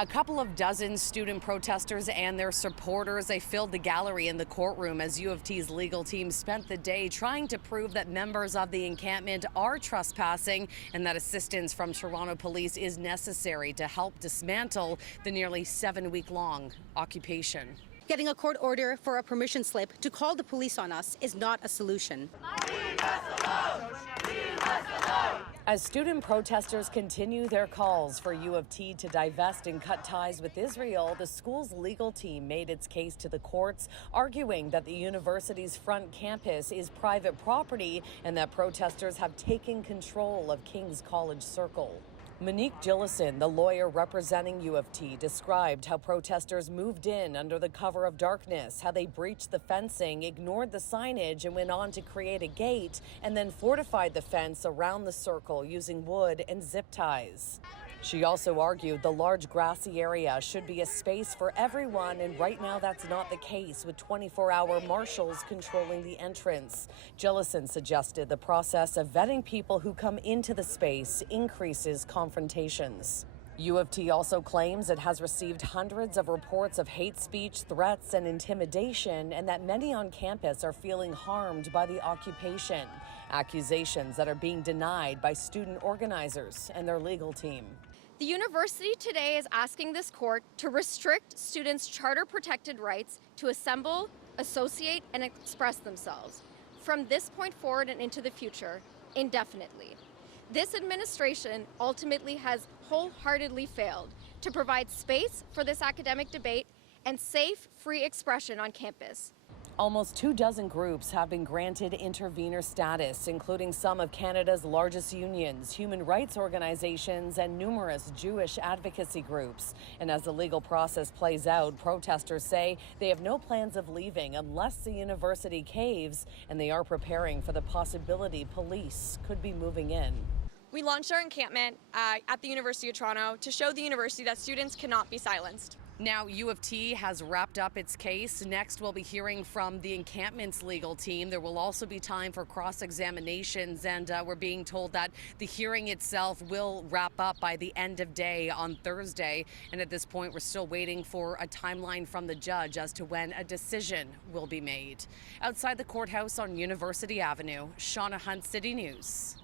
A couple of dozen student protesters and their supporters, they filled the gallery in the courtroom as U of T's legal team spent the day trying to prove that members of the encampment are trespassing and that assistance from Toronto police is necessary to help dismantle the nearly 7-week-long occupation. Getting a court order for a permission slip to call the police on us is not a solution. Leave us alone! Leave us alone! As student protesters continue their calls for U of T to divest and cut ties with Israel, the school's legal team made its case to the courts, arguing that the university's front campus is private property and that protesters have taken control of King's College Circle. Monique Gillison, the lawyer representing U of T, described how protesters moved in under the cover of darkness, how they breached the fencing, ignored the signage, and went on to create a gate, and then fortified the fence around the circle using wood and zip ties. She also argued the large grassy area should be a space for everyone, and right now that's not the case, with 24-hour marshals controlling the entrance. Gillison suggested the process of vetting people who come into the space increases confrontations. U of T also claims it has received hundreds of reports of hate speech, threats, and intimidation, and that many on campus are feeling harmed by the occupation. Accusations that are being denied by student organizers and their legal team. The university today is asking this court to restrict students' charter-protected rights to assemble, associate, and express themselves from this point forward and into the future indefinitely. This administration ultimately has wholeheartedly failed to provide space for this academic debate and safe, free expression on campus. Almost 24 groups have been granted intervener status, including some of Canada's largest unions, human rights organizations, and numerous Jewish advocacy groups. And as the legal process plays out, protesters say they have no plans of leaving unless the university caves, and they are preparing for the possibility police could be moving in. We launched our encampment at the University of Toronto to show the university that students cannot be silenced. Now, U of T has wrapped up its case. Next, we'll be hearing from the encampment's legal team. There will also be time for cross-examinations, and we're being told that the hearing itself will wrap up by the end of day on Thursday. And at this point, we're still waiting for a timeline from the judge as to when a decision will be made. Outside the courthouse on University Avenue, Shauna Hunt, City News.